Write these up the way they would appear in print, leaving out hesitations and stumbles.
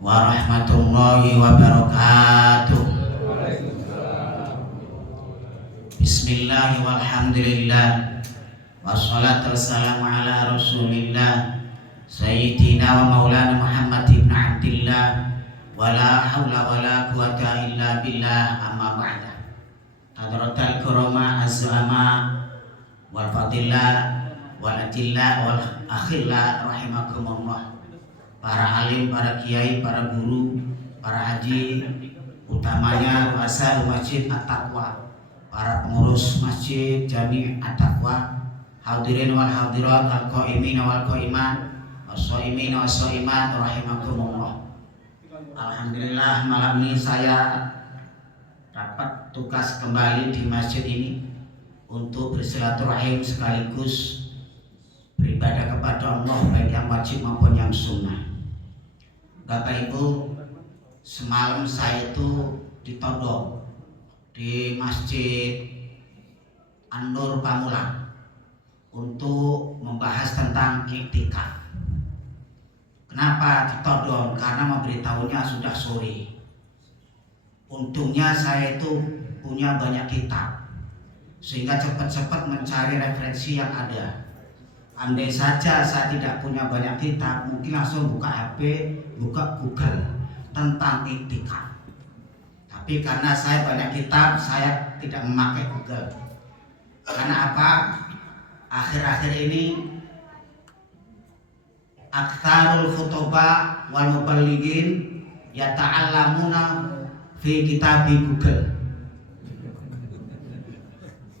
warahmatullahi wabarakatuh. Bismillah walhamdulillah wassalatu wassalamu ala rasulillah sayyidina wa maulana Muhammad ibn Abdillah wala hawla wala quwata illa billah amma ba'da. Hadratal kurama az-zu'ama wal fadillah wal ajilla wal akhilla rahimakumullah. Para alim, para kiai, para guru, para haji, utamanya ruasa masjid At-Taqwa, para pengurus masjid Jami' At-Taqwa, hadirin wal hadirat, al-qaimin wal qaimat, was-shaimin was-shaimat rahimakumullah. Alhamdulillah malam ini saya dapat tugas kembali di masjid ini untuk bersilaturahim sekaligus beribadah kepada Allah baik yang wajib maupun yang sunnah. Bapak Ibu, semalam saya itu ditodong di Masjid An-Nur Pamulang untuk membahas tentang iktikaf. Kenapa ditodong? Karena memberitahunya sudah sore. Untungnya saya itu punya banyak kitab, sehingga cepat-cepat mencari referensi yang ada. Andai saja saya tidak punya banyak kitab, mungkin langsung buka HP, buka Google tentang iktikaf. Tapi karena saya banyak kitab, saya tidak memakai Google. Karena apa? Akhir-akhir ini aktsarul khutobah wal muballighin yata'allamuna fi kitabi Google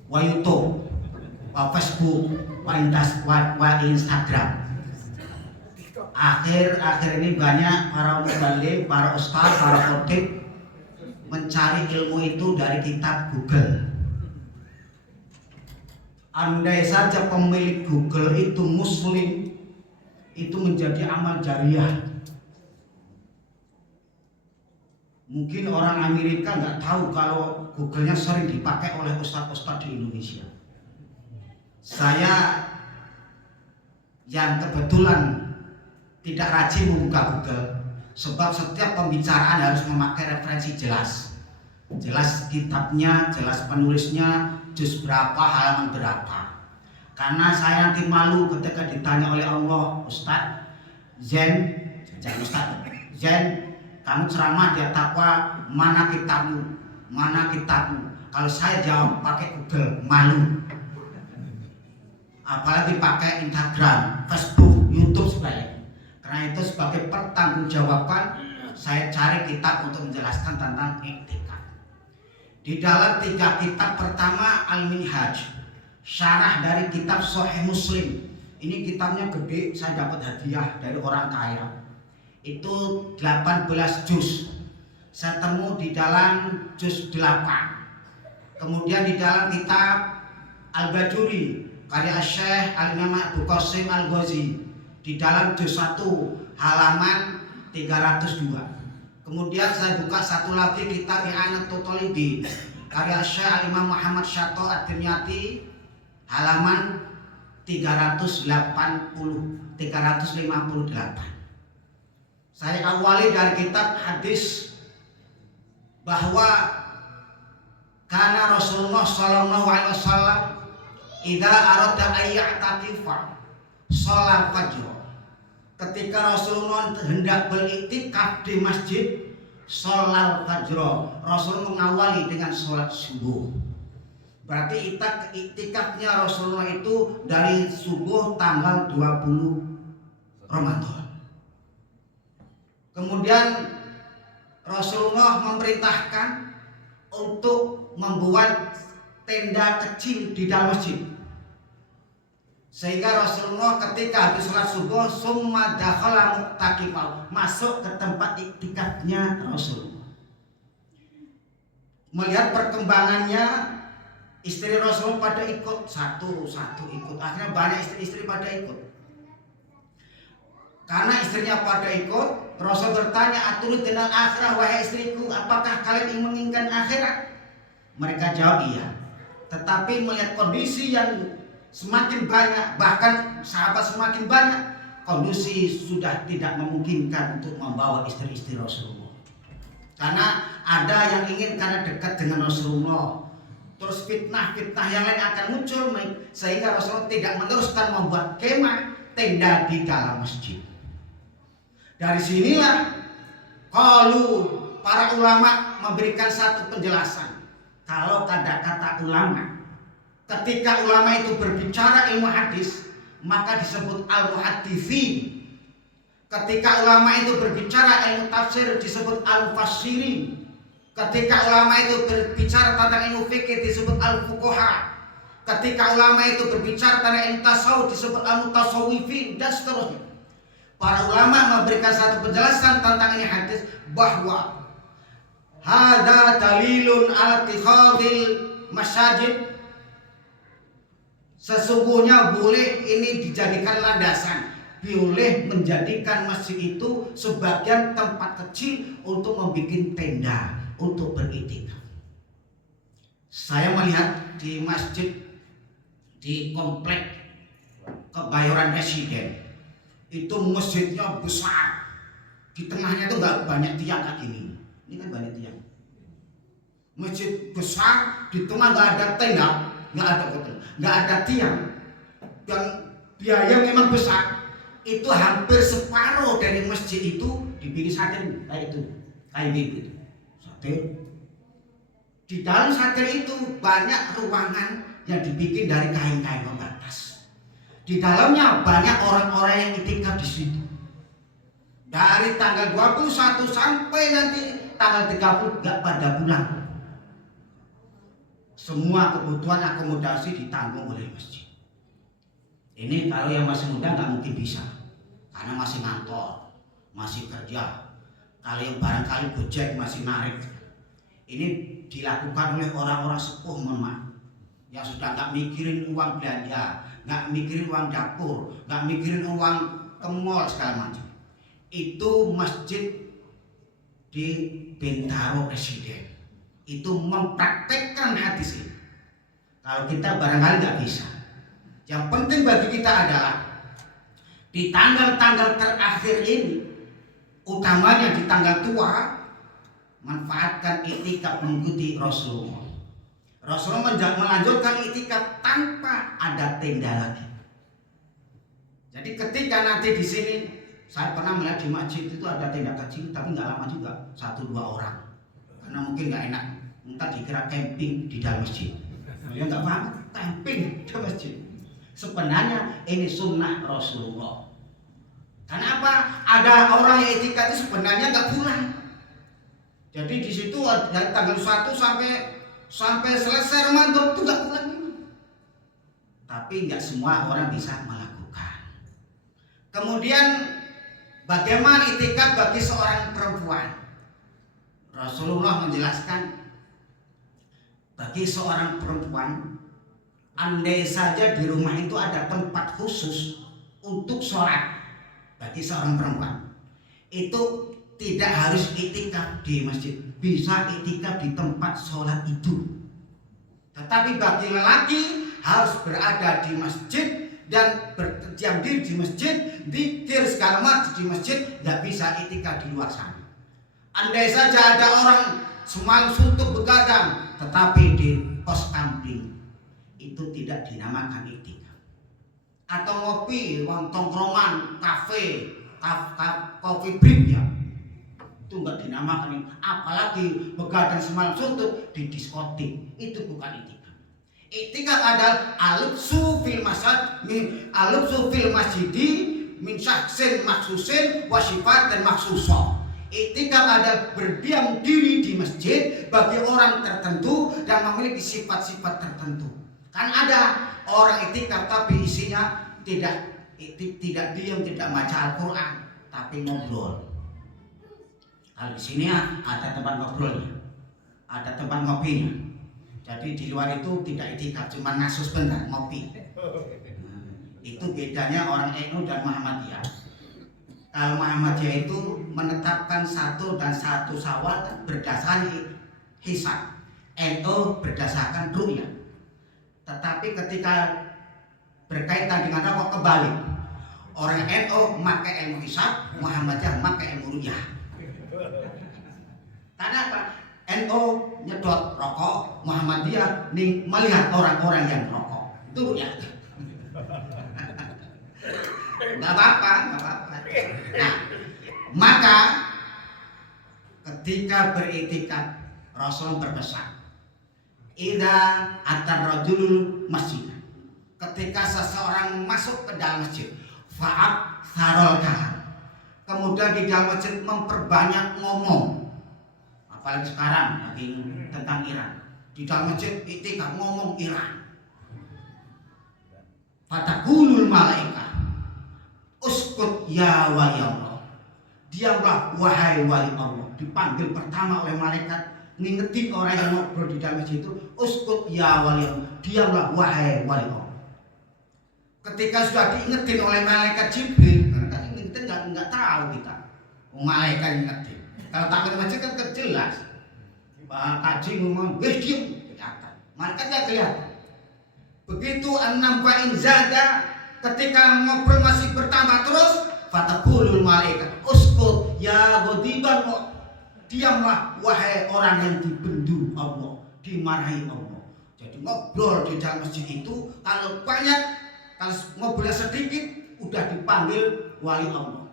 wa YouTube wa Facebook wa Instagram. Akhir-akhir ini banyak para muballigh, para ustaz, para khotib mencari ilmu itu dari kitab Google. Andai saja pemilik Google itu muslim, itu menjadi amal jariah. Mungkin orang Amerika nggak tahu kalau Google-nya sering dipakai oleh ustaz-ustaz di Indonesia. Saya yang kebetulan tidak rajin membuka Google, sebab setiap pembicaraan harus memakai referensi jelas kitabnya, jelas penulisnya, juz berapa, halaman berapa. Karena saya nanti malu ketika ditanya oleh Allah, Ustaz Zen, kamu ceramah di At-Taqwa, mana kitabmu? Kalau saya jawab pakai Google, malu. Apalagi pakai Instagram, Facebook, YouTube sebaliknya. Karena itu sebagai pertanggungjawaban saya cari kitab untuk menjelaskan tentang iktikaf. Di dalam 3 kitab pertama Al-Minhaj, syarah dari kitab Sahih Muslim. Ini kitabnya gede, saya dapat hadiah dari orang kaya. Itu 18 juz. Saya temu di dalam juz 8. Kemudian di dalam kitab Al-Bajuri karya Syekh Al-Imam Abu Qasim Al-Ghazi di dalam juz 1 halaman 302. Kemudian saya buka satu lagi kitab I'anatul Talibin karya Syekh Al-Imam Muhammad Syato Ad-Dimyati halaman 358. Saya awali dari kitab hadis bahwa karena Rasulullah sallallahu alaihi wasallam idza arada ayya'takifa shalat fajr. Ketika Rasulullah hendak beriktikaf di masjid shalat fajr, Rasul mengawali dengan sholat subuh. Berarti iktikafnya Rasulullah itu dari subuh tanggal 20 Ramadan. Kemudian Rasulullah memerintahkan untuk membuat tenda kecil di dalam masjid, sehingga Rasulullah ketika habis sholat subuh summa dakhala mu'takifah, masuk ke tempat iktikafnya Rasulullah. Melihat perkembangannya, istri Rasulullah pada ikut, satu ikut, akhirnya banyak istri-istri pada ikut. Karena istrinya pada ikut, Rasul bertanya, "Aturut dengan akhirah wahai istriku, apakah kalian ingin menginginkan akhirat?" Mereka jawab iya. Tetapi melihat kondisi yang semakin banyak, bahkan sahabat semakin banyak, kondisi sudah tidak memungkinkan untuk membawa istri-istri Rasulullah. Karena ada yang ingin karena dekat dengan Rasulullah, terus fitnah-fitnah yang lain akan muncul, sehingga Rasulullah tidak meneruskan membuat kemah tenda di dalam masjid. Dari sinilah kalau para ulama memberikan satu penjelasan. Kalau kata ulama, ketika ulama itu berbicara ilmu hadis, maka disebut al-muhadditsin. Ketika ulama itu berbicara ilmu tafsir, disebut al-mufassirin. Ketika ulama itu berbicara tentang ilmu fikih, disebut al-fuqaha. Ketika ulama itu berbicara tentang ilmu tasawuf, disebut al-mutasawwifin, dan seterusnya. Para ulama memberikan satu penjelasan tentang ini hadis, bahwa hadza dalilun ala ittikhadil masajid, sesungguhnya boleh ini dijadikan landasan, boleh menjadikan masjid itu sebagian tempat kecil untuk membuat tenda untuk beriktikaf. Saya melihat di masjid di komplek Kebayoran Residen, itu masjidnya besar, di tengahnya itu nggak banyak tiang kayak gini. Ini kan banyak tiang. Masjid besar, di tengah nggak ada tenda, nggak ada hotel, nggak ada tiang, dan biaya memang besar. Itu hampir separuh dari masjid itu dibikin satir kayak itu, kayak gitu, satir. Di dalam satir itu banyak ruangan yang dibikin dari kain-kain pembatas. Di dalamnya banyak orang-orang yang iktikaf di situ. Dari tanggal 21 sampai nanti tanggal 30 nggak pada pulang. Semua kebutuhan akomodasi ditanggung oleh masjid. Ini kalau yang masih muda nggak mungkin bisa, karena masih ngantor, masih kerja. Kalau yang barangkali gojek masih narik. Ini dilakukan oleh orang-orang sepuh, mohon maaf, yang sudah nggak mikirin uang belanja, nggak mikirin uang dapur, nggak mikirin uang ke mall segala macam. Itu masjid di Bintaro Residen itu mempraktekkan hadis ini. Kalau kita barangkali nggak bisa. Yang penting bagi kita adalah di tanggal-tanggal terakhir ini, utamanya di tanggal tua, manfaatkan iktikaf mengikuti Rasulullah. Rasulullah melanjutkan iktikaf tanpa ada tenda lagi. Jadi ketika nanti di sini, saya pernah melihat di masjid itu ada tenda kecil, tapi nggak lama juga, 1-2 orang. Karena mungkin nggak enak, entah dikira camping di dalam masjid. Ya nggak paham, camping di masjid. Sebenarnya ini sunnah Rasulullah. Kenapa? Ada orang yang iktikaf itu sebenarnya nggak pulang. Jadi di situ dari tanggal 1 sampai selesai Ramadan itu nggak pulang. Tapi nggak semua orang bisa melakukan. Kemudian bagaimana iktikaf bagi seorang perempuan? Rasulullah menjelaskan, bagi seorang perempuan, andai saja di rumah itu ada tempat khusus untuk sholat bagi seorang perempuan, itu tidak harus iktikaf di masjid, bisa iktikaf di tempat sholat itu. Tetapi bagi lelaki harus berada di masjid dan berdiam diri di masjid, zikir segala macam di masjid, nggak bisa iktikaf di luar sana. Andai saja ada orang semalam suntuk begadang, tetapi di pos kampling, itu tidak dinamakan iktikaf. Atau ngopi, uang tongkrongan, kafe, coffee break ya, itu nggak dinamakan. Apalagi begadang semalam suntuk di diskotik, itu bukan iktikaf. Iktikaf adalah alubsu fil masjidi min syaksin maksusin wasifat dan maksusah. Iktikaf adalah berdiam diri di masjid bagi orang tertentu dan memiliki sifat-sifat tertentu. Kan ada orang iktikaf tapi isinya tidak diam, tidak baca Al-Quran, tapi ngobrol. Kalau di sini ada tempat ngobrolnya, ada tempat ngopinya. Jadi di luar itu tidak iktikaf, cuma ngasus bentar ngopi. Itu bedanya orang NU dan Muhammadiyah. Kalau Muhammadiyah itu menetapkan 1 dan 1 Syawal berdasarkan hisab, NU berdasarkan ru'yah. Tetapi ketika berkaitan dengan apa, kebalik. Orang NU pakai ilmu hisab, Muhammadiyah pakai ilmu ru'yah. Karena apa? NU nyedot rokok, Muhammadiyah nih melihat orang-orang yang rokok. Itu ru'yah. Nggak apa-apa. Nah, maka ketika beriktikaf Rasul berpesan, idza atar rajul masjid. Ketika seseorang masuk ke dalam masjid, fa'ab sarol kalam. Kemudian di dalam masjid memperbanyak ngomong. Apalagi sekarang lagi tentang Iran. Di dalam masjid iktikaf ngomong Iran. Fataqulul malaikat, uskut ya wali Allah. Diamlah wahai wali Allah. Dipanggil pertama oleh malaikat, ngingetin orang yang ngobrol di dalam masjid itu, uskut ya wali Allah. Diamlah wahai wali Allah. Ketika sudah diingetin oleh malaikat Jibril, karena kan ingetin nggak tahu kita, malaikat ingetin. Kalau takut masjid kan jelas. Pak Kaji ngomong, diam, kelihatan. Malaikat nggak kelihatan. Begitu an-namba'in zada, ketika ngobrol masih bertambah terus, fataqulul malaikat, uskut ya ghadiban, diamlah wahai orang yang dibendu Allah, dimarahi Allah. Jadi ngobrol di dalam masjid itu kalau banyak, kalau ngobrolnya sedikit udah dipanggil wali Allah.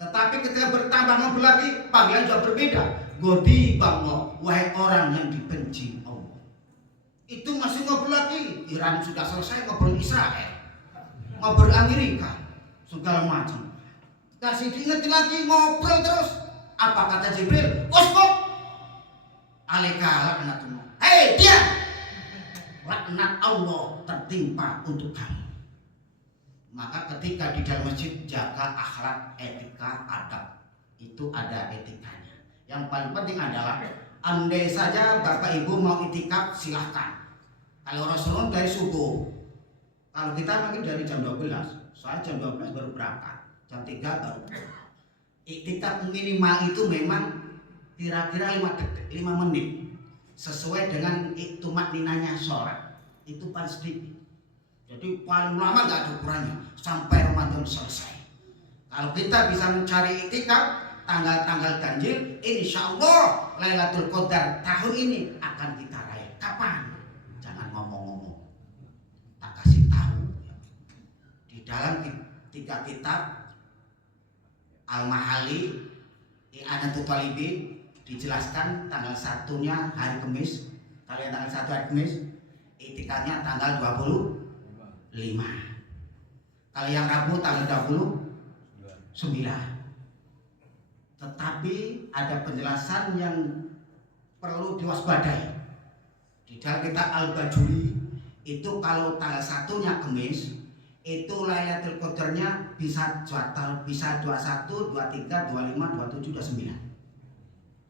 Tetapi ketika bertambah ngobrol lagi, panggilan juga berbeda. Ghadiban, wahai orang yang dibenci Allah. Itu masih ngobrol lagi. Iran sudah selesai, ngobrol Israel, ngobrol Amerika, segala macam. Kasih diingetin lagi, ngobrol terus. Apa kata Jibril? Uskut alaika laknatullah. Hei dia, laknat Allah tertimpa untuk kamu. Maka ketika di dalam masjid jaga akhlak, etika, adab. Itu ada etikanya. Yang paling penting adalah andai saja Bapak Ibu mau itikaf silahkan. Kalau Rasulullah dari subuh. Kalau kita mungkin dari jam 12. Soalnya jam 12 baru berangkat. Jam 3 baru. Itikaf minimal itu memang kira-kira 5 menit. Sesuai dengan tumakninanya sholat. Itu paling sedikit. Jadi paling lama nggak ada ukurannya sampai Ramadan selesai. Kalau kita bisa mencari itikaf tanggal-tanggal ganjil, insya Allah Lailatul Qadar tahun ini akan kita raih. Kapan? Jangan ngomong-ngomong. Tak kasih tahu. Di dalam 3 kitab Al-Mahali, I'anatul Talibin dijelaskan tanggal 1-nya hari Kamis. Kalau yang tanggal 1 hari Kamis, itikafnya tanggal 25. Kalau yang Rabu tanggal 29. Tetapi ada penjelasan yang perlu diwaspadai. Di dalam kitab Al-Bajuri itu kalau tanggal 1-nya Kamis, itu Lailatul Qadarnya bisa 21, 23, 25, 27, 29.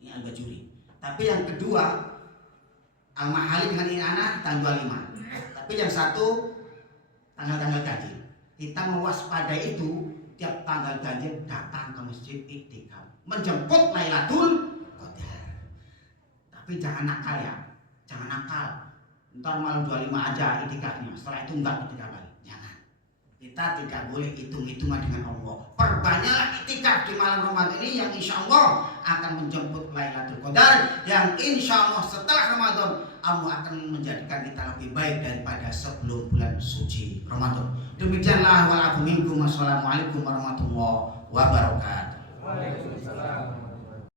Ini Al-Bajuri. Tapi yang kedua Al-Mahali dengan I'anah tanggal 25. Tapi yang satu tanggal-tanggal ganjil. Kita mewaspadai itu, tiap tanggal ganjil datang ke masjid iktikaf, menjemput Lailatul Qadar. Tapi jangan nakal ya, jangan nakal. Ntar malam 25 aja iktikafnya, setelah itu enggak iktikaf lagi. Jangan. Kita tidak boleh hitung-hitungan dengan Allah. Perbanyaklah iktikaf di malam Ramadan ini yang insya Allah akan menjemput Lailatul Qadar, yang insya Allah setelah Ramadan Allah akan menjadikan kita lebih baik daripada sebelum bulan suci Ramadan. Demikianlah wa'alaikum warahmatullahi wabarakatuh.